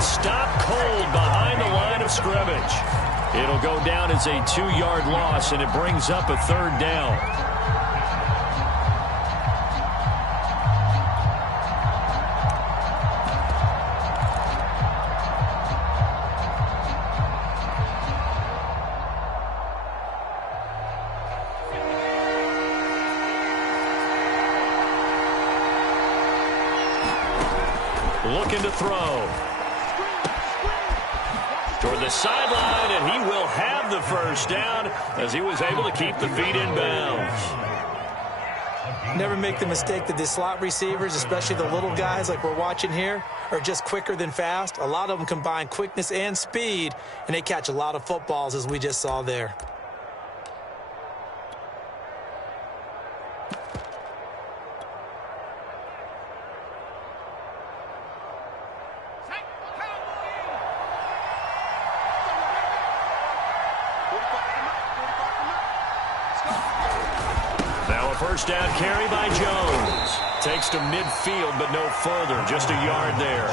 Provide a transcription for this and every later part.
he's stopped cold behind the line of scrimmage. It'll go down as a 2-yard loss, and it brings up a 3rd down. Looking to throw. Toward the sideline, and he will have the 1st down as he was able to keep the feet in bounds. Never make the mistake that the slot receivers, especially the little guys like we're watching here, are just quicker than fast. A lot of them combine quickness and speed, and they catch a lot of footballs, as we just saw there. Now a 1st down carry by Jones. Takes to midfield, but no further. Just a yard there.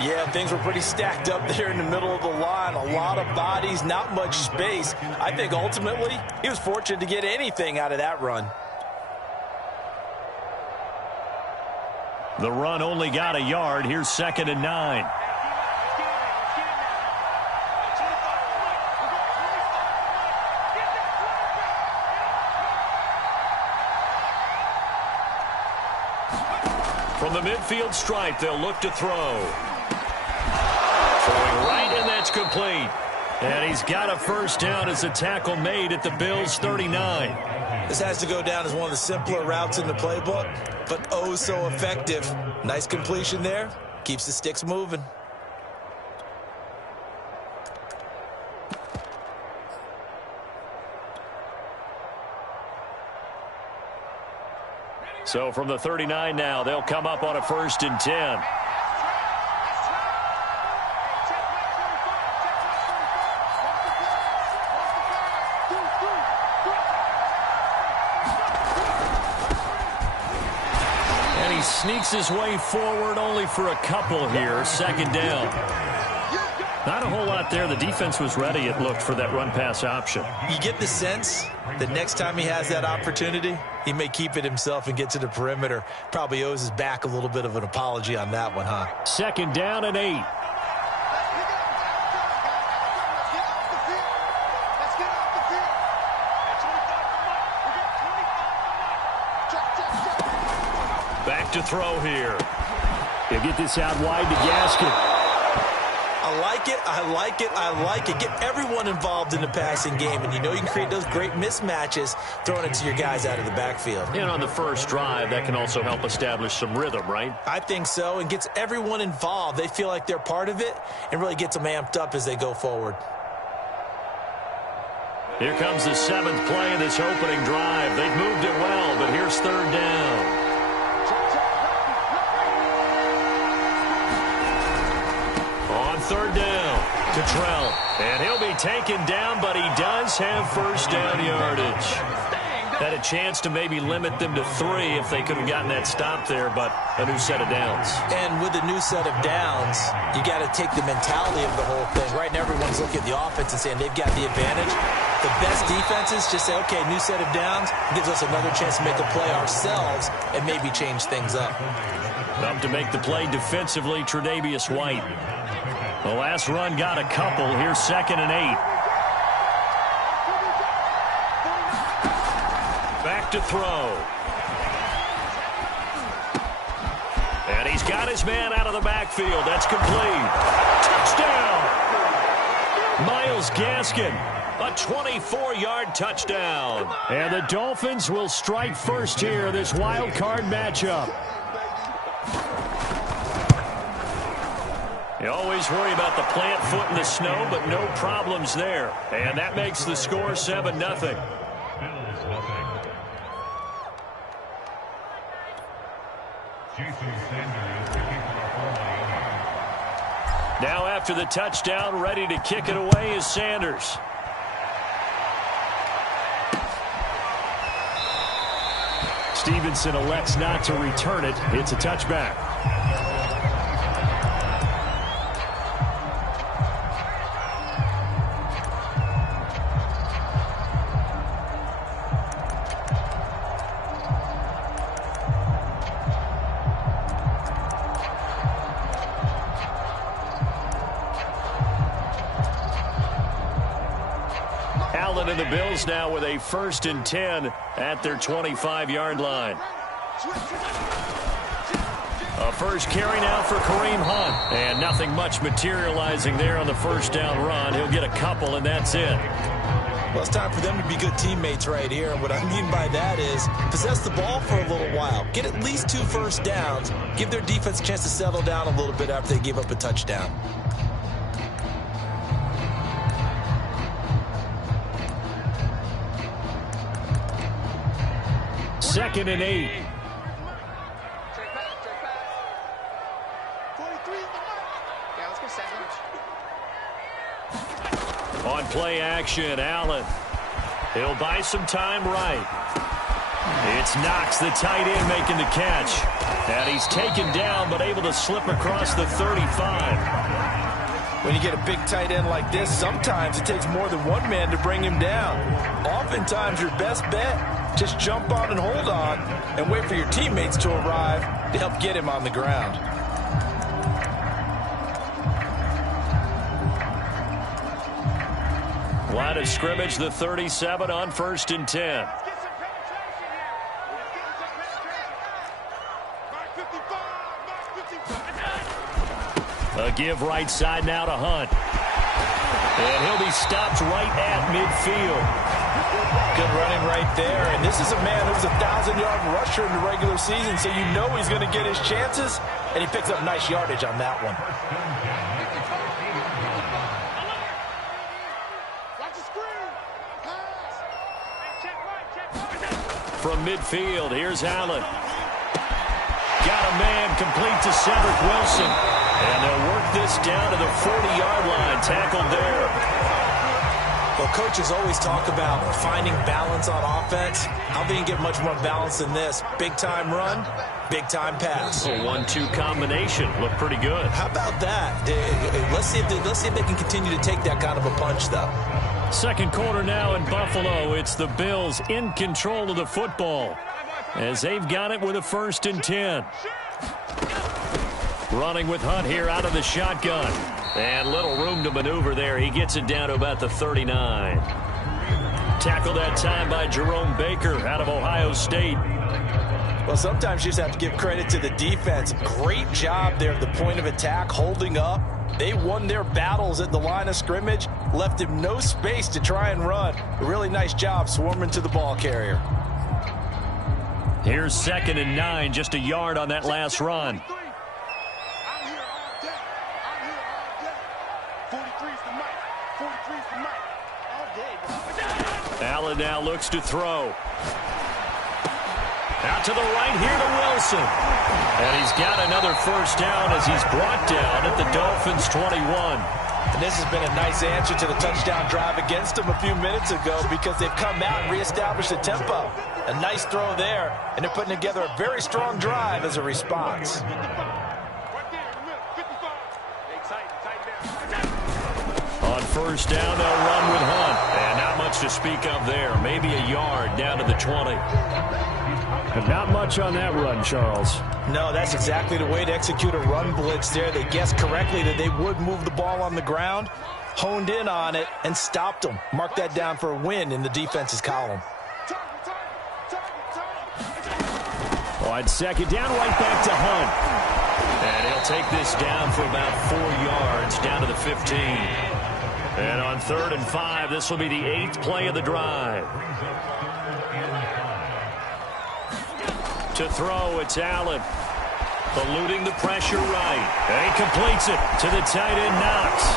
Yeah, things were pretty stacked up there in the middle of the line. A lot of bodies, not much space. I think ultimately he was fortunate to get anything out of that run. The run only got a yard. Here's 2nd and 9. From the midfield stripe, they'll look to throw. Throwing right, and that's complete. And he's got a 1st down as a tackle made at the Bills' 39. This has to go down as one of the simpler routes in the playbook, but oh so effective. Nice completion there. Keeps the sticks moving. So from the 39 now, they'll come up on a 1st and 10. And he sneaks his way forward only for a couple here. 2nd down. Not a whole lot there. The defense was ready, it looked, for that run-pass option. You get the sense that next time he has that opportunity, he may keep it himself and get to the perimeter. Probably owes his back a little bit of an apology on that one, huh? 2nd down and 8. Back to throw here. He'll get this out wide to Gaskin. I like it, I like it, I like it. Get everyone involved in the passing game, and you know you can create those great mismatches throwing it to your guys out of the backfield. And on the first drive, that can also help establish some rhythm, right? I think so, and gets everyone involved. They feel like they're part of it and really gets them amped up as they go forward. Here comes the 7th play of this opening drive. They've moved it well, but here's 3rd down. On 3rd down, Cottrell. And he'll be taken down, but he does have 1st down yardage. Had a chance to maybe limit them to 3 if they could have gotten that stop there, but a new set of downs. And with a new set of downs, you got to take the mentality of the whole thing. Right now, everyone's looking at the offense and saying they've got the advantage. The best defenses just say, okay, new set of downs, gives us another chance to make a play ourselves and maybe change things up. Up to make the play defensively, Tre'Davious White. The last run got a couple. Here's 2nd and 8. Back to throw. And he's got his man out of the backfield. That's complete. Touchdown! Myles Gaskin, a 24-yard touchdown. And the Dolphins will strike first here, this wild card matchup. You always worry about the plant foot in the snow, but no problems there. And that makes the score 7-0. Now after the touchdown, ready to kick it away is Sanders. Stevenson elects not to return it. It's a touchback. Allen and the Bills now with a 1st and 10 at their 25-yard line. A first carry now for Kareem Hunt. And nothing much materializing there on the first down run. He'll get a couple, and that's it. Well, it's time for them to be good teammates right here. And what I mean by that is possess the ball for a little while. Get at least 2 first downs. Give their defense a chance to settle down a little bit after they give up a touchdown. Second and 8. On play action, Allen. He'll buy some time right. It's Knox, the tight end, making the catch. And he's taken down, but able to slip across the 35. When you get a big tight end like this, sometimes it takes more than one man to bring him down. Oftentimes, your best bet, just jump on and hold on and wait for your teammates to arrive to help get him on the ground. Line of scrimmage, the 37 on 1st and 10. A give right side now to Hunt. And he'll be stopped right at midfield. Good running right there. And this is a man who's a 1,000-yard rusher in the regular season, so you know he's going to get his chances. And he picks up nice yardage on that one. From midfield, here's Allen. Got a man complete to Cedric Wilson. And they'll work this down to the 40-yard line. Tackled there. Well, coaches always talk about finding balance on offense. How they can get much more balance than this? Big-time run, big-time pass. A 1-2 combination. Looked pretty good. How about that? Let's see if they can continue to take that kind of a punch, though. Second quarter now in Buffalo. It's the Bills in control of the football as they've got it with a 1st and 10. Running with Hunt here out of the shotgun. And little room to maneuver there. He gets it down to about the 39. Tackled that time by Jerome Baker out of Ohio State. Well, sometimes you just have to give credit to the defense. Great job there at the point of attack, holding up. They won their battles at the line of scrimmage, left him no space to try and run. A really nice job swarming to the ball carrier. Here's 2nd and 9, just a yard on that last run. Allen now looks to throw. Out to the right here to Wilson. And he's got another first down as he's brought down at the Dolphins' 21. And this has been a nice answer to the touchdown drive against them a few minutes ago because they've come out and reestablished the tempo. A nice throw there, and they're putting together a very strong drive as a response. On first down, they'll run with Hunt. And not much to speak of there. Maybe a yard down to the 20. But not much on that run, Charles. No, that's exactly the way to execute a run blitz there. They guessed correctly that they would move the ball on the ground, honed in on it, and stopped them. Mark that down for a win in the defense's column. On second down, right back to Hunt. And he'll take this down for about 4 yards, down to the 15. And on 3rd and 5, this will be the 8th play of the drive. To throw, it's Allen. Eluding the pressure right. And he completes it to the tight end, Knox.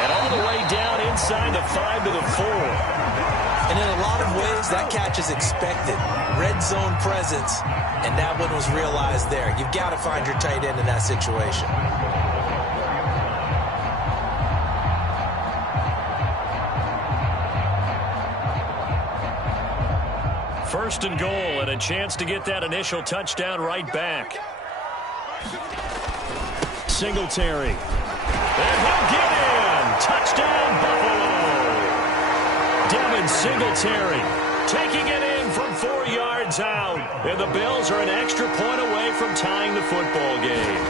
And all the way down inside the 5 to the 4. And in a lot of ways, that catch is expected. Red zone presence, and that one was realized there. You've got to find your tight end in that situation. First and goal, and a chance to get that initial touchdown right back. Singletary. And he'll get in. Touchdown, Buffalo. Devin Singletary taking it in from 4 yards out. And the Bills are an extra point away from tying the football game.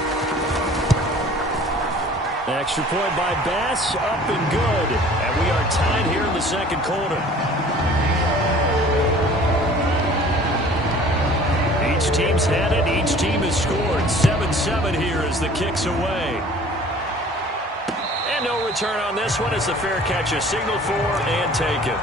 Extra point by Bass, up and good. And we are tied here in the second quarter. Each team's had it. Each team has scored. 7-7 here as the kick's away. And no return on this one as the fair catch is signaled for and taken.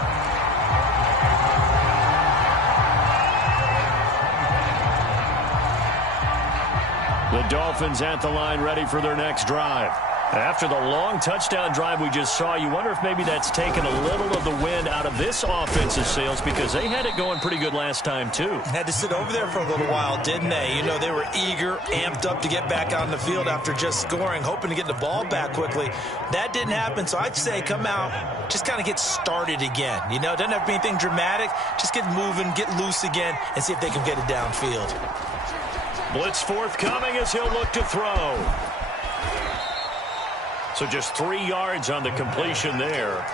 The Dolphins at the line ready for their next drive. After the long touchdown drive we just saw, you wonder if maybe that's taken a little of the wind out of this offensive sails because they had it going pretty good last time too. Had to sit over there for a little while, didn't they? You know, they were eager, amped up to get back on the field after just scoring, hoping to get the ball back quickly. That didn't happen, so I'd say come out, just kind of get started again. You know, it doesn't have to be anything dramatic. Just get moving, get loose again, and see if they can get it downfield. Blitz forthcoming as he'll look to throw. So just 3 yards on the completion there.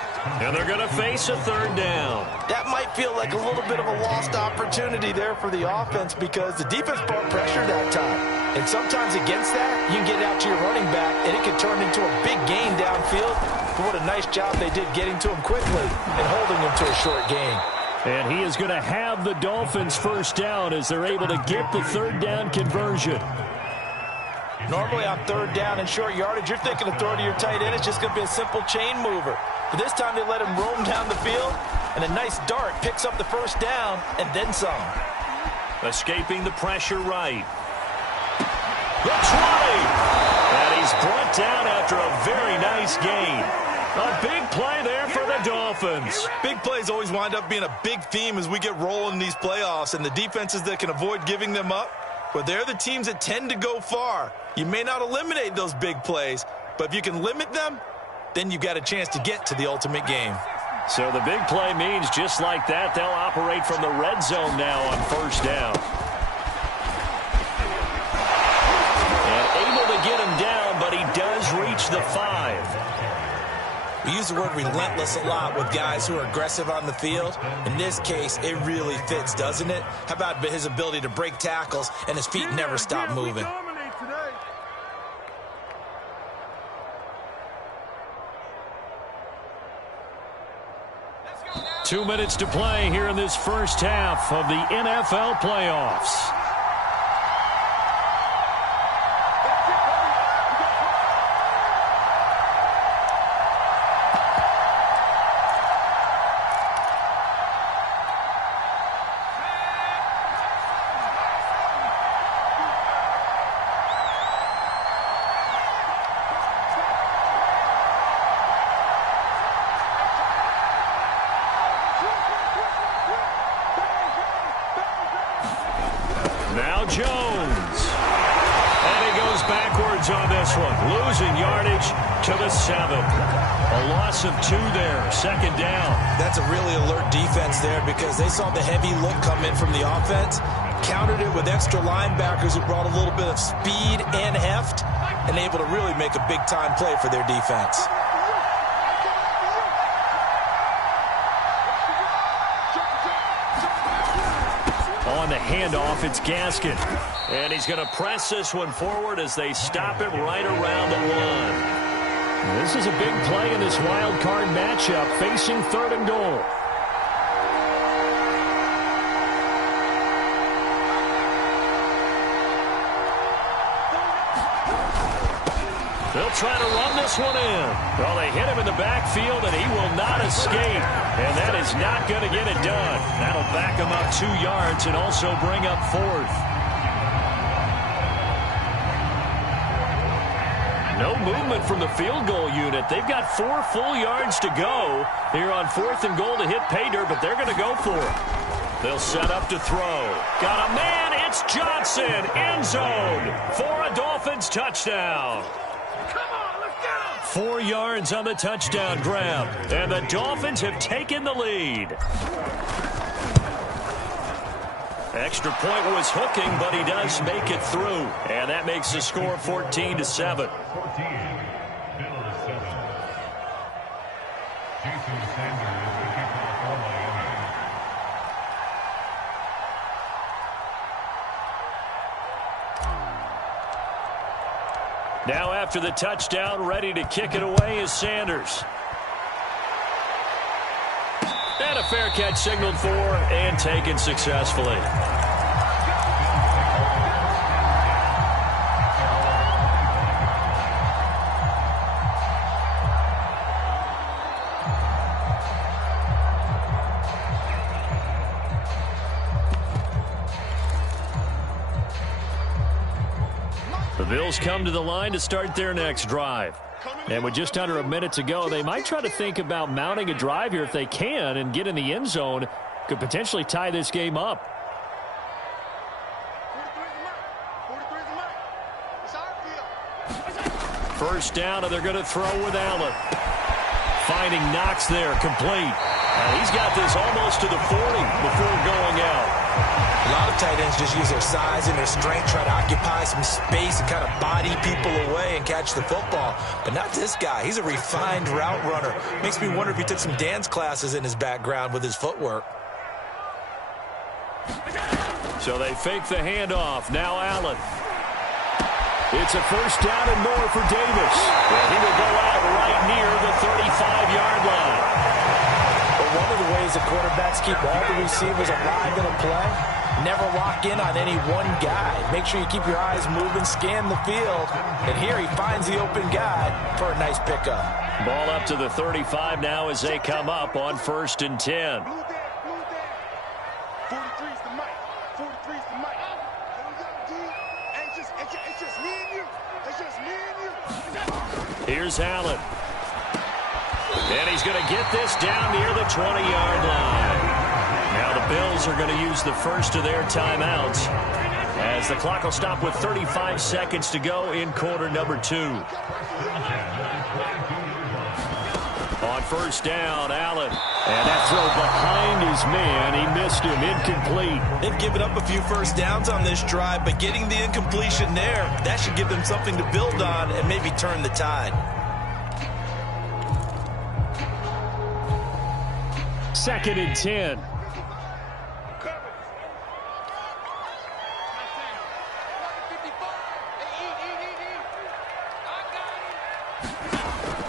And they're going to face a third down. That might feel like a little bit of a lost opportunity there for the offense because the defense brought pressure that time. And sometimes against that, you can get it out to your running back, and it can turn into a big gain downfield. But what a nice job they did getting to him quickly and holding him to a short gain. And he is going to have the Dolphins first down as they're able to get the third down conversion. Normally on third down and short yardage, you're thinking of throw to your tight end. It's just going to be a simple chain mover. But this time they let him roam down the field, and a nice dart picks up the first down and then some. Escaping the pressure right. The 20! And he's brought down after a very nice gain. A big play there for the Dolphins. Big plays always wind up being a big theme as we get rolling in these playoffs, and the defenses that can avoid giving them up, but they're the teams that tend to go far. You may not eliminate those big plays, but if you can limit them, then you've got a chance to get to the ultimate game. So the big play means just like that, they'll operate from the red zone now on first down. And able to get him down, but he does reach the 5. We use the word relentless a lot with guys who are aggressive on the field. In this case, it really fits, doesn't it? How about his ability to break tackles and his feet never stop moving? 2 minutes to play here in this first half of the NFL playoffs. Now Jones. And he goes backwards on this one. Losing yardage to the 7. A loss of 2 there. Second down. That's a really alert defense there because they saw the heavy look come in from the offense, countered it with extra linebackers who brought a little bit of speed and heft, and able to really make a big-time play for their defense. On the handoff, it's Gaskin. And he's going to press this one forward as they stop him right around the 1. This is a big play in this wild card matchup, facing 3rd and goal. They'll try to run this one in. Well, they hit him in the backfield, and he will not escape. And that is not going to get it done. That'll back him up 2 yards and also bring up 4th. No movement from the field goal unit. They've got 4 full yards to go here on 4th and goal to hit pay dirt, but they're going to go for it. They'll set up to throw. Got a man. It's Johnson. End zone for a Dolphins touchdown. 4 yards on the touchdown grab. And the Dolphins have taken the lead. Extra point was hooking, but he does make it through. And that makes the score 14-7. Now after the touchdown, ready to kick it away is Sanders. And a fair catch signaled for and taken successfully. The Bills come to the line to start their next drive. And with just under a minute to go, they might try to think about mounting a drive here if they can and get in the end zone. Could potentially tie this game up. First down, and they're going to throw with Allen. Finding Knox there, complete. He's got this almost to the 40 before going out. A lot of tight ends just use their size and their strength, try to occupy some space and kind of body people away and catch the football. But not this guy. He's a refined route runner. Makes me wonder if he took some dance classes in his background with his footwork. So they fake the handoff. Now Allen. It's a first down and more for Davis. Well, he will go out right near the 35-yard line. But one of the ways the quarterbacks keep all the receivers alive in a play, never lock in on any one guy. Make sure you keep your eyes moving, scan the field. And here he finds the open guy for a nice pickup. Ball up to the 35 now as they come up on 1st and 10. 43's the mic. 43's the mic. It's just me and you. It's just me and you. Here's Allen. And he's going to get this down near the 20-yard line. Now the Bills are going to use the first of their timeouts as the clock will stop with 35 seconds to go in quarter number 2. On first down, Allen. And that throw behind his man. He missed him. Incomplete. They've given up a few first downs on this drive, but getting the incompletion there, that should give them something to build on and maybe turn the tide. 2nd and 10.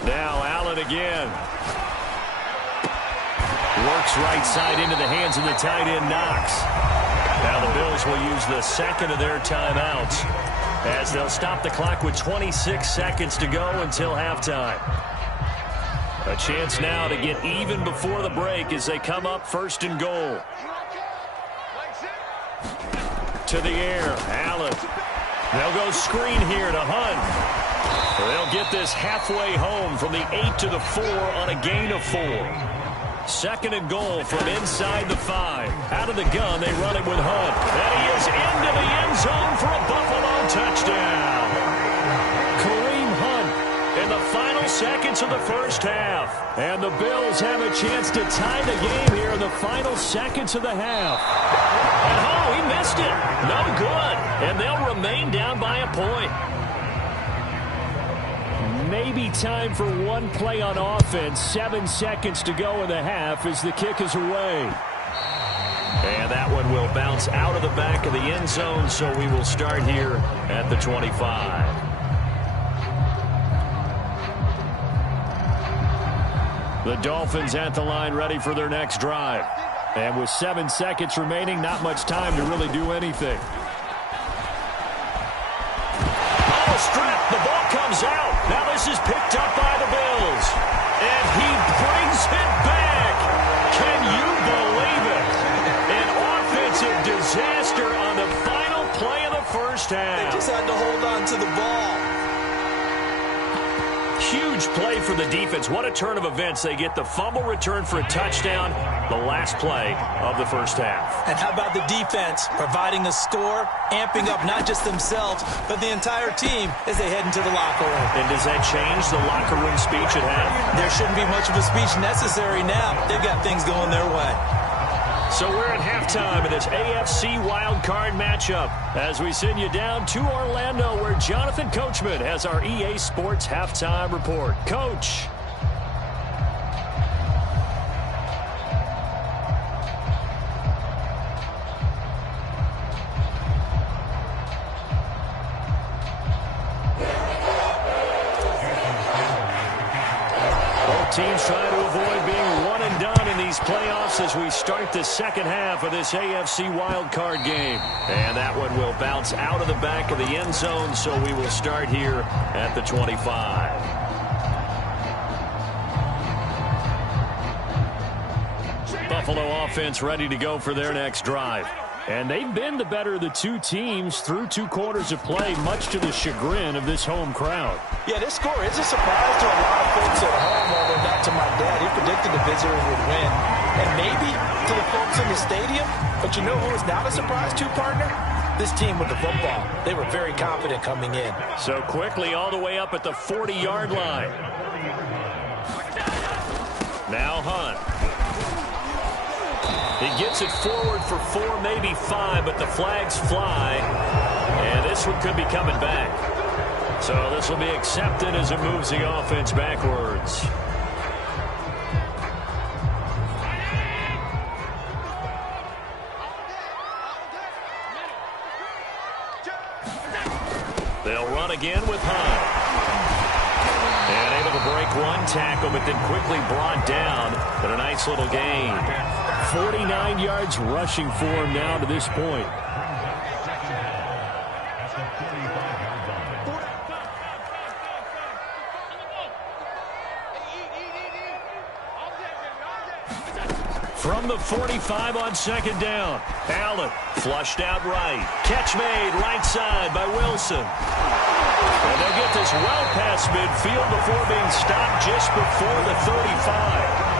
Now Allen again. Works right side into the hands of the tight end, Knox. Now the Bills will use the second of their timeouts as they'll stop the clock with 26 seconds to go until halftime. A chance now to get even before the break as they come up 1st and goal. To the air, Allen. They'll go screen here to Hunt. They'll get this halfway home from the 8 to the 4 on a gain of 4. 2nd and goal from inside the 5. Out of the gun, they run it with Hunt. And he is into the end zone for a Buffalo touchdown. Kareem Hunt in the final seconds of the first half. And the Bills have a chance to tie the game here in the final seconds of the half. And oh, he missed it. No good. And they'll remain down by a point. Maybe time for one play on offense. 7 seconds to go in the half as the kick is away. And that one will bounce out of the back of the end zone, so we will start here at the 25. The Dolphins at the line ready for their next drive. And with 7 seconds remaining, not much time to really do anything. Oh, strip. The ball comes out. Now this is picked up by the Bills. And he brings it back. Can you believe it? An offensive disaster on the final play of the first half. They just had to hold on to the ball. Huge play for the defense. What a turn of events. They get the fumble return for a touchdown, the last play of the first half. And how about the defense providing a score, amping up not just themselves, but the entire team as they head into the locker room. And does that change the locker room speech at half? There shouldn't be much of a speech necessary now. They've got things going their way. So we're at halftime in this AFC wildcard matchup as we send you down to Orlando where Jonathan Coachman has our EA Sports halftime report. Coach. teams trying to avoid being one and done in these playoffs as we start the second half of this AFC wildcard game. And that one will bounce out of the back of the end zone, so we will start here at the 25. Buffalo offense ready to go for their next drive. And they've been the better of the two teams through 2 quarters of play, much to the chagrin of this home crowd. Yeah, this score is a surprise to a lot of folks at home, although not to my dad. He predicted the visitors would win. And maybe to the folks in the stadium. But you know who is not a surprise to, partner? This team with the football. They were very confident coming in. So quickly all the way up at the 40-yard line. Now Hunt. He gets it forward for 4, maybe 5, but the flags fly. And this one could be coming back. So this will be accepted as it moves the offense backwards. They'll run again with Hunt. And able to break one tackle, but then quickly brought down. But a nice little gain. 49 yards rushing for him now to this point. From the 45 on second down. Allen flushed out right. Catch made right side by Wilson. And they'll get this well past midfield before being stopped just before the 35.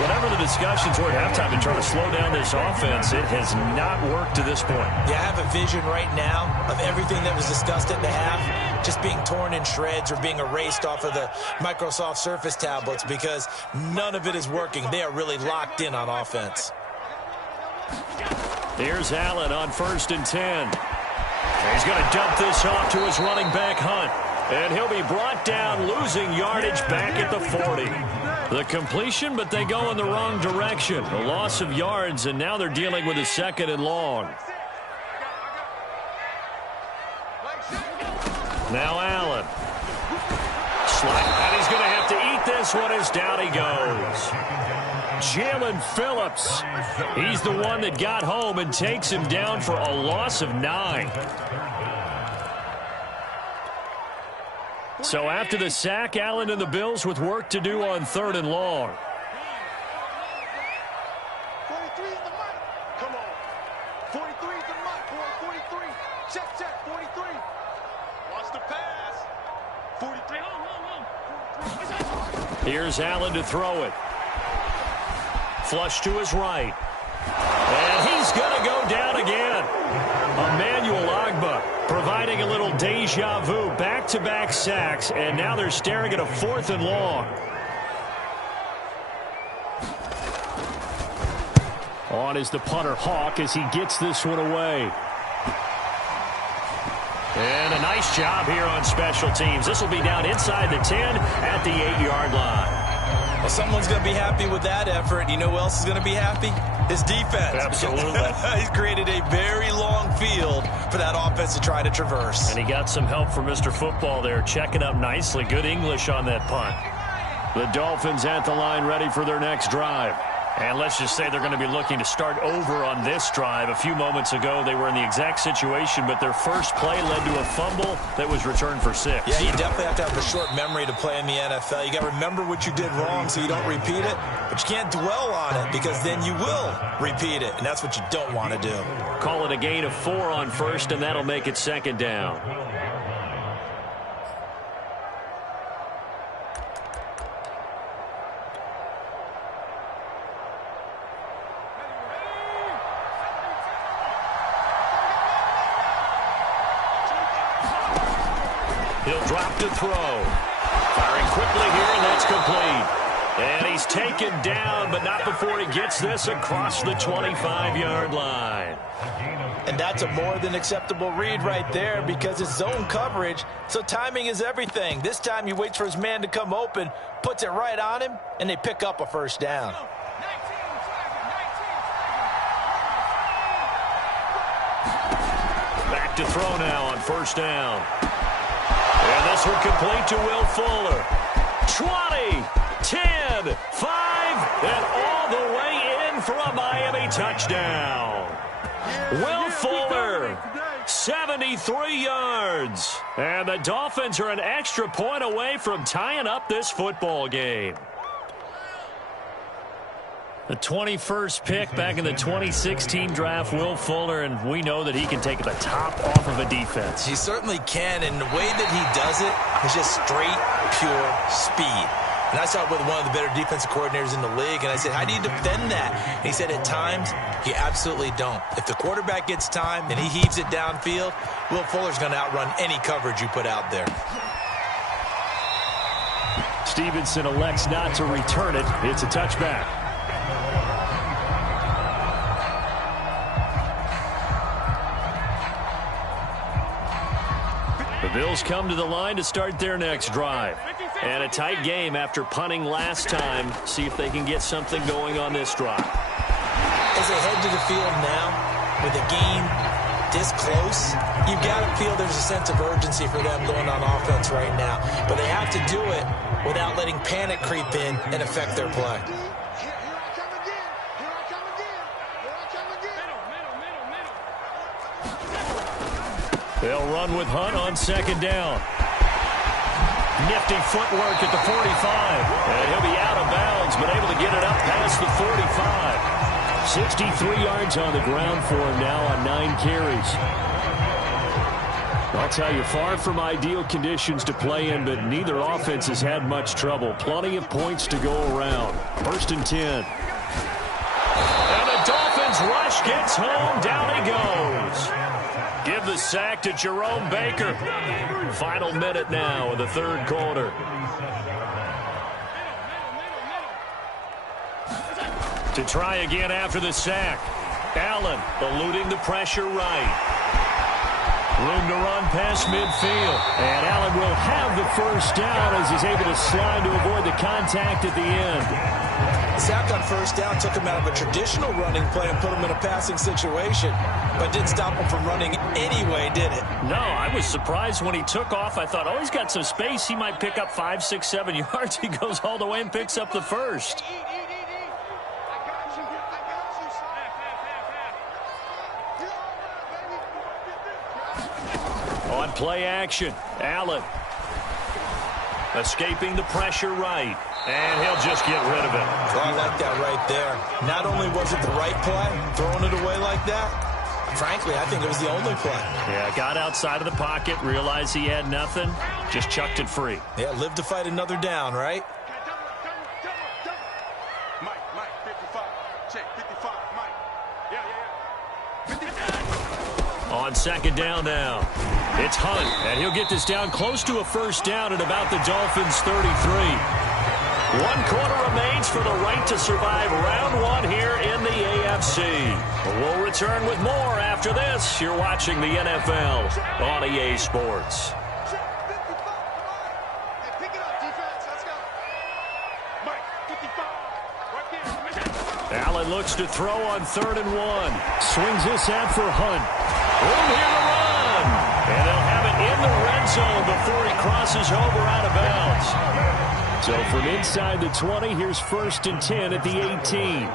Whatever the discussions were at halftime to try to slow down this offense, it has not worked to this point. Yeah, I have a vision right now of everything that was discussed at the half just being torn in shreds or being erased off of the Microsoft Surface tablets because none of it is working. They are really locked in on offense. Here's Allen on 1st and 10. He's going to dump this off to his running back, Hunt. And he'll be brought down, losing yardage back at the 40. The completion, but they go in the wrong direction. A loss of yards, and now they're dealing with a 2nd and long. Now Allen. And he's going to have to eat this one as down he goes. Jalen Phillips. He's the one that got home and takes him down for a loss of 9. So after the sack, Allen and the Bills with work to do on 3rd and long. 43 is the mark. Come on. 43 is the mark, boy. 43. Check. 43. Watch the pass. 43. Here's Allen to throw it. Flush to his right. And he's going to go down again. Emmanuel Ogbah providing a little deja vu. Back-to-back sacks, and now they're staring at a 4th and long. On is the punter Hawk as he gets this one away. And a nice job here on special teams. This will be down inside the 10 at the 8-yard line. Well, someone's going to be happy with that effort. You know who else is going to be happy? His defense. Absolutely. He's created a very long field for that offense to try to traverse. And he got some help from Mr. Football there, checking up nicely. Good English on that punt. The Dolphins at the line ready for their next drive. And let's just say they're going to be looking to start over on this drive. A few moments ago, they were in the exact situation, but their first play led to a fumble that was returned for 6. Yeah, you definitely have to have a short memory to play in the NFL. You got to remember what you did wrong so you don't repeat it, but you can't dwell on it because then you will repeat it, and that's what you don't want to do. Call it a gain of 4 on 1st, and that'll make it 2nd down. He'll drop to throw. Firing quickly here, and that's complete. And he's taken down, but not before he gets this across the 25-yard line. And that's a more than acceptable read right there because it's zone coverage, so timing is everything. This time he waits for his man to come open, puts it right on him, and they pick up a 1st down. Back to throw now on 1st down. And this one complete to Will Fuller. 20, 10, 5, and all the way in for a Miami touchdown. Will Fuller, 73 yards. And the Dolphins are an extra point away from tying up this football game. The 21st pick back in the 2016 draft, Will Fuller, and we know that he can take the top off of a defense. He certainly can, and the way that he does it is just straight, pure speed. And I saw it with one of the better defensive coordinators in the league, and I said, how do you defend that? And he said, at times, you absolutely don't. If the quarterback gets time and he heaves it downfield, Will Fuller's going to outrun any coverage you put out there. Stevenson elects not to return it. It's a touchback. The Bills come to the line to start their next drive. And a tight game after punting last time. See if they can get something going on this drive. As they head to the field now, with the game this close, you've got to feel there's a sense of urgency for them going on offense right now. But they have to do it without letting panic creep in and affect their play. They'll run with Hunt on second down. Nifty footwork at the 45. And he'll be out of bounds, but able to get it up past the 45. 63 yards on the ground for him now on 9 carries. I'll tell you, far from ideal conditions to play in, but neither offense has had much trouble. Plenty of points to go around. 1st and 10. And the Dolphins rush gets home. Down he goes. Give the sack to Jerome Baker. Final minute now of the 3rd quarter. To try again after the sack. Allen eluding the pressure right. Room to run past midfield. And Allen will have the first down as he's able to slide to avoid the contact at the end. The sack on 1st down took him out of a traditional running play and put him in a passing situation, but didn't stop him from running anyway, did it? No, I was surprised when he took off. I thought, oh, he's got some space. He might pick up 5, 6, 7 yards. He goes all the way and picks up the first. On play action, Allen escaping the pressure right. And he'll just get rid of it. Oh, I like that right there. Not only was it the right play, throwing it away like that, frankly, I think it was the only play. Yeah, got outside of the pocket, realized he had nothing, just chucked it free. Yeah, live to fight another down, right? Mike, 55. Check, 55, Mike. Yeah. On second down now, it's Hunt, and he'll get this down close to a first down at about the Dolphins' 33. 1 quarter remains for the right to survive round 1 here in the AFC. We'll return with more after this. You're watching the NFL on EA Sports. Allen looks to throw on 3rd and 1. Swings this out for Hunt. Room here to run. And they'll have it in the red zone before he crosses over out of bounds. So from inside the 20, here's 1st and 10 at the 18.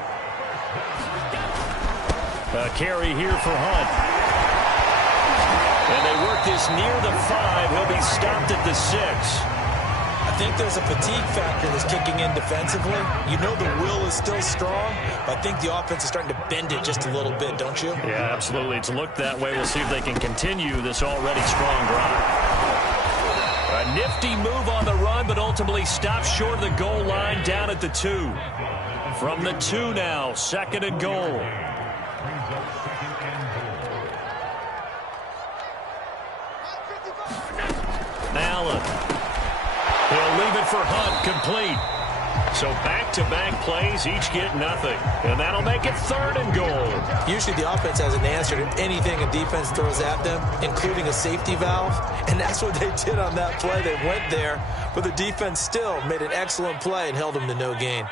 A carry here for Hunt. And they work this near the 5. He'll be stopped at the 6. I think there's a fatigue factor that's kicking in defensively. You know the will is still strong, but I think the offense is starting to bend it just a little bit, don't you? Yeah, absolutely. It's looked that way. We'll see if they can continue this already strong drive. A nifty move on the run, but ultimately stops short of the goal line down at the 2. From the 2 now, 2nd and goal. Allen. He'll leave it for Hunt, complete. So back-to-back plays, each get nothing. And that'll make it 3rd and goal. Usually the offense has an answer to anything a defense throws at them, including a safety valve. And that's what they did on that play. They went there, but the defense still made an excellent play and held them to no gain.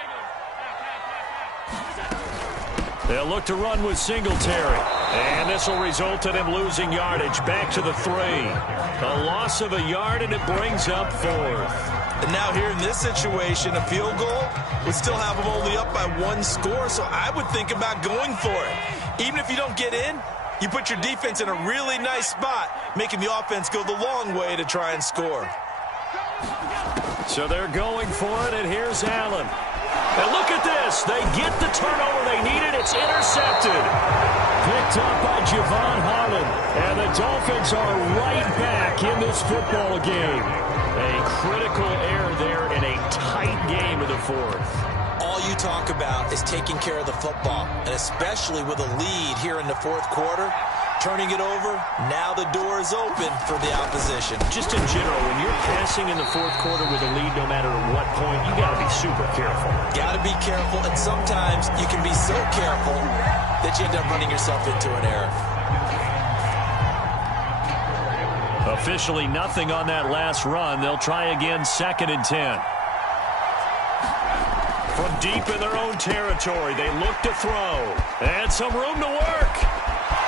They'll look to run with Singletary. And this will result in him losing yardage back to the 3. A loss of a yard, and it brings up 4th. And now here in this situation, a field goal would still have them only up by 1 score, so I would think about going for it. Even if you don't get in, you put your defense in a really nice spot, making the offense go the long way to try and score. So they're going for it, and here's Allen. And look at this. They get the turnover they needed. It's intercepted. Picked up by Javon Holland. And the Dolphins are right back in this football game. A critical error there in a tight game of the fourth. All you talk about is taking care of the football, and especially with a lead here in the fourth quarter. Turning it over, now the door is open for the opposition. Just in general, when you're passing in the fourth quarter with a lead, no matter at what point, you got to be super careful. Got to be careful, and sometimes you can be so careful that you end up running yourself into an error. Officially nothing on that last run. They'll try again, 2nd and 10. From deep in their own territory, they look to throw. And some room to work.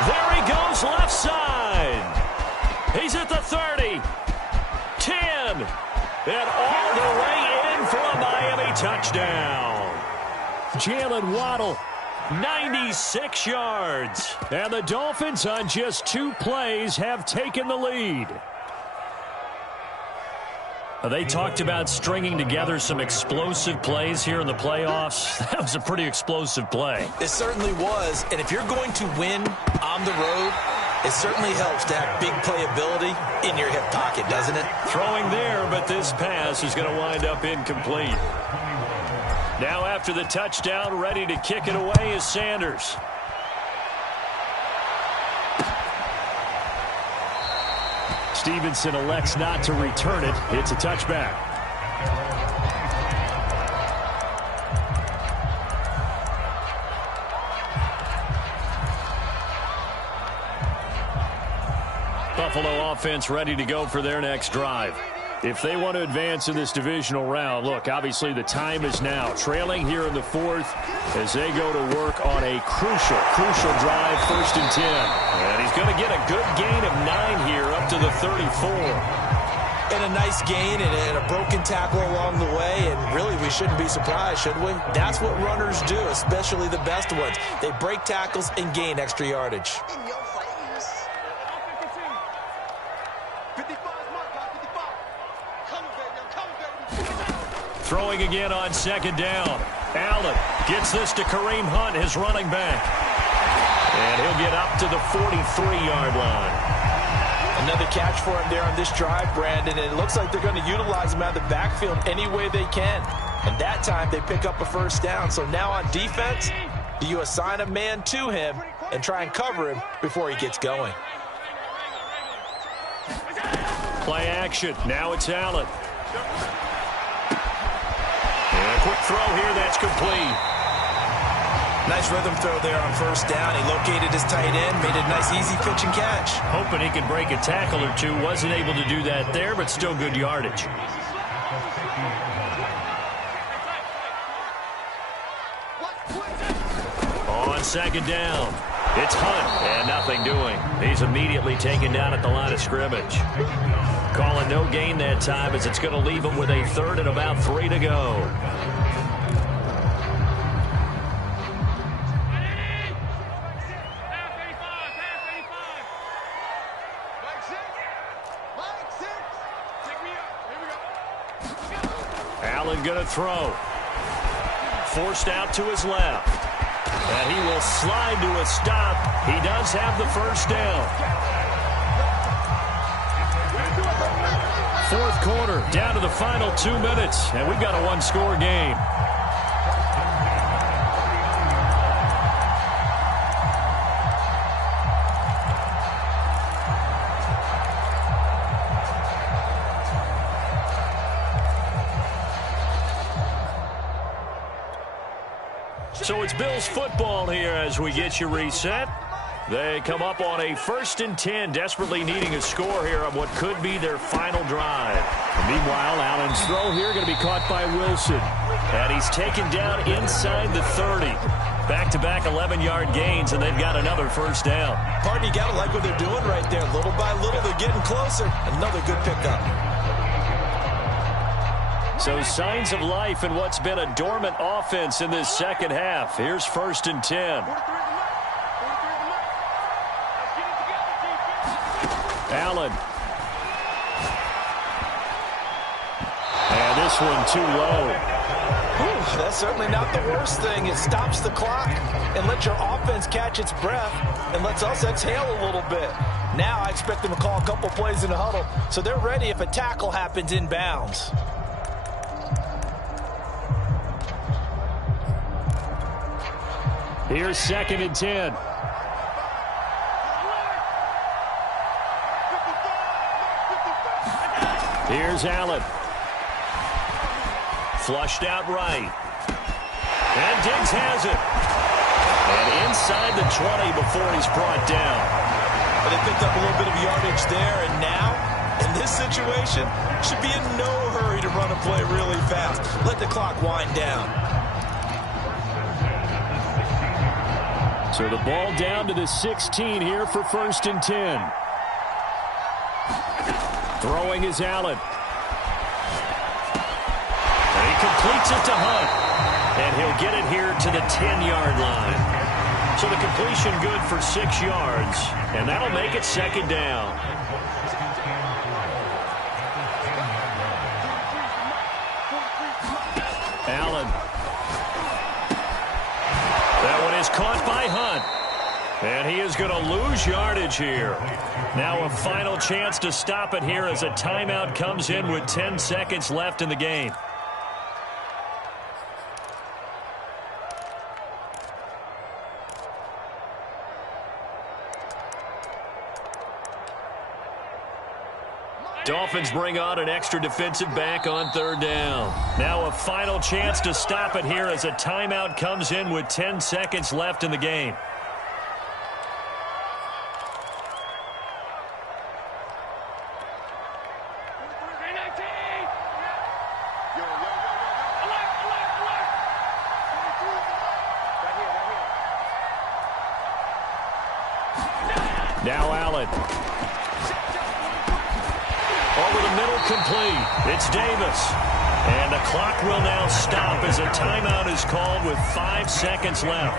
There he goes, left side. He's at the 30, 10, and all the way in for a Miami touchdown. Jalen Waddle, 96 yards. And the Dolphins, on just 2 plays, have taken the lead. They talked about stringing together some explosive plays here in the playoffs. That was a pretty explosive play. It certainly was, and if you're going to win on the road, it certainly helps to have big playability in your hip pocket, doesn't it? Throwing there, but this pass is going to wind up incomplete. Now after the touchdown, ready to kick it away is Sanders. Stevenson elects not to return it. It's a touchback. Buffalo offense ready to go for their next drive. If they want to advance in this divisional round, look, obviously the time is now. Trailing here in the fourth as they go to work on a crucial drive, 1st and 10. And he's going to get a good gain of 9 here up to the 34. And a nice gain and a broken tackle along the way, and really we shouldn't be surprised, should we? That's what runners do, especially the best ones. They break tackles and gain extra yardage. Throwing again on 2nd down. Allen gets this to Kareem Hunt, his running back. And he'll get up to the 43-yard line. Another catch for him there on this drive, Brandon, and it looks like they're going to utilize him out of the backfield any way they can. And that time they pick up a 1st down. So now on defense, do you assign a man to him and try and cover him before he gets going? Play action. Now it's Allen. And a quick throw here. That's complete. Nice rhythm throw there on 1st down. He located his tight end, made a nice easy pitch and catch. Hoping he could break a tackle or two. Wasn't able to do that there, but still good yardage. On 2nd down, it's Hunt, and nothing doing. He's immediately taken down at the line of scrimmage. Calling no gain that time as it's going to leave him with a 3rd and about 3 to go. Allen going to throw. Forced out to his left. And he will slide to a stop. He does have the 1st down. 4th quarter, down to the final 2 minutes. And we've got a 1-score game. So it's Bills football here as we get you reset. They come up on a 1st and 10, desperately needing a score here on what could be their final drive. And meanwhile, Allen's throw here going to be caught by Wilson. And he's taken down inside the 30. Back-to-back 11-yard gains, and they've got another 1st down. Pardon, you got to like what they're doing right there. Little by little, they're getting closer. Another good pickup. So signs of life in what's been a dormant offense in this second half. Here's 1st and 10. Allen. And this one too low. Whew, that's certainly not the worst thing. It stops the clock and lets your offense catch its breath and lets us exhale a little bit. Now I expect them to call a couple plays in the huddle so they're ready if a tackle happens inbounds. Here's 2nd and 10. Here's Allen. Flushed out right. And Diggs has it. And inside the 20 before he's brought down. But they picked up a little bit of yardage there, and now, in this situation, should be in no hurry to run a play really fast. Let the clock wind down. So the ball down to the 16 here for 1st and 10. Throwing is Allen. And he completes it to Hunt. And he'll get it here to the 10-yard line. So the completion good for 6 yards. And that'll make it 2nd down. Allen. That one is caught by Hunt. And he is going to lose yardage here. Now a final chance to stop it here as a timeout comes in with 10 seconds left in the game. Dolphins bring on an extra defensive back on 3rd down. Now a final chance to stop it here as a timeout comes in with 10 seconds left in the game. Now Allen. Over the middle, complete. It's Davis. And the clock will now stop as a timeout is called with 5 seconds left.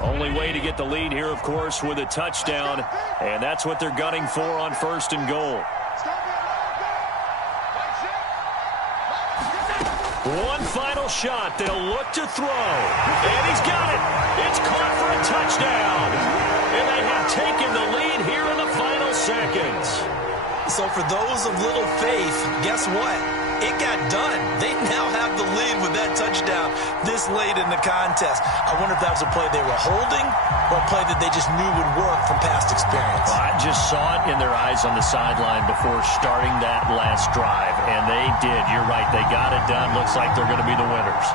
Only way to get the lead here, of course, with a touchdown, and that's what they're gunning for on 1st and goal. One final shot. They'll look to throw, and he's got it. It's caught for a touchdown, and they have taken the lead here in the final seconds. So for those of little faith, guess what? It got done. They now have the lead with that touchdown this late in the contest. I wonder if that was a play they were holding or a play that they just knew would work from past experience. Well, I just saw it in their eyes on the sideline before starting that last drive, and they did. You're right. They got it done. Looks like they're going to be the winners.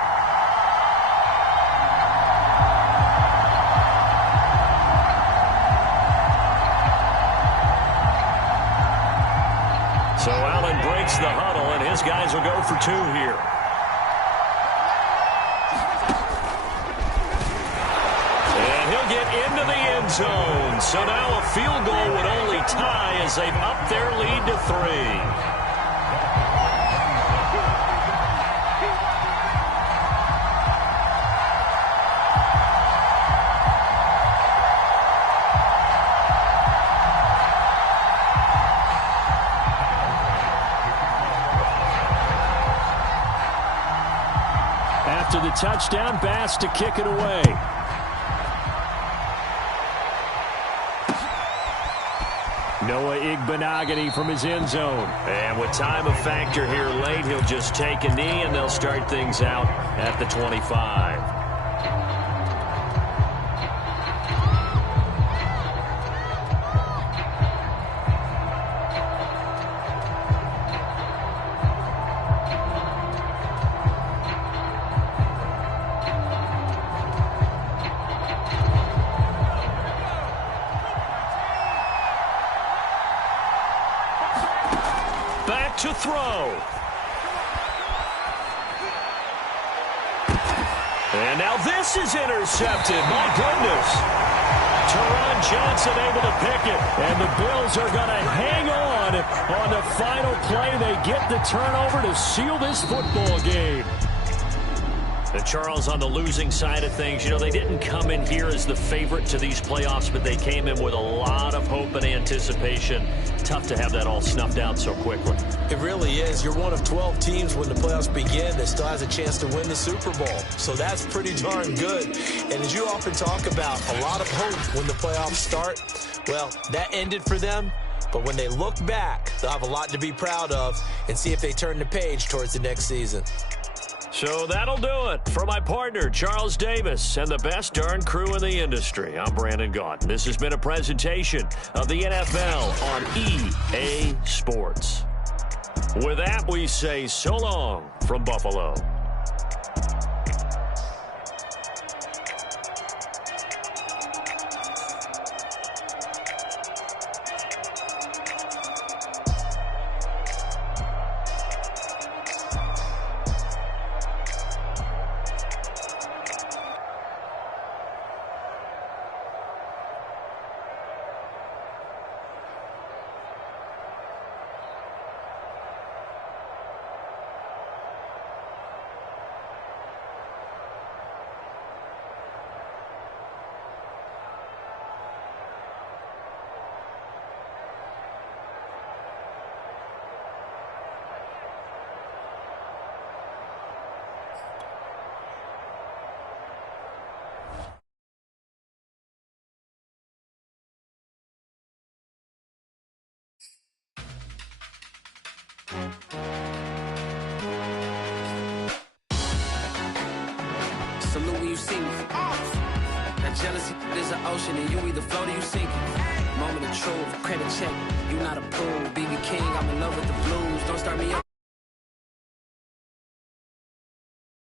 So Allen breaks the huddle, and his guys will go for 2 here. And he'll get into the end zone. So now a field goal would only tie as they've upped their lead to 3. After the touchdown, Bass to kick it away. Noah Igbenogany from his end zone. And with time a factor here late, he'll just take a knee, and they'll start things out at the 25. back to throw. And now this is intercepted. My goodness. Teron Johnson able to pick it. And the Bills are going to hang on the final play. They get the turnover to seal this football game. And Charles, on the losing side of things, you know, they didn't come in here as the favorite to these playoffs, but they came in with a lot of hope and anticipation. Tough to have that all snuffed out so quickly. It really is. You're one of 12 teams when the playoffs begin that still has a chance to win the Super Bowl. So that's pretty darn good. And as you often talk about, a lot of hope when the playoffs start. Well, that ended for them. But when they look back, they'll have a lot to be proud of and see if they turn the page towards the next season. So that'll do it for my partner, Charles Davis, and the best darn crew in the industry. I'm Brandon Gaudin. This has been a presentation of the NFL on EA Sports. With that, we say so long from Buffalo. Salute when you see me. That jealousy is an ocean, and you either float or you sink it. Moment of truth, credit check, you not approved. BB King, I'm in love with the blues. Don't start me up.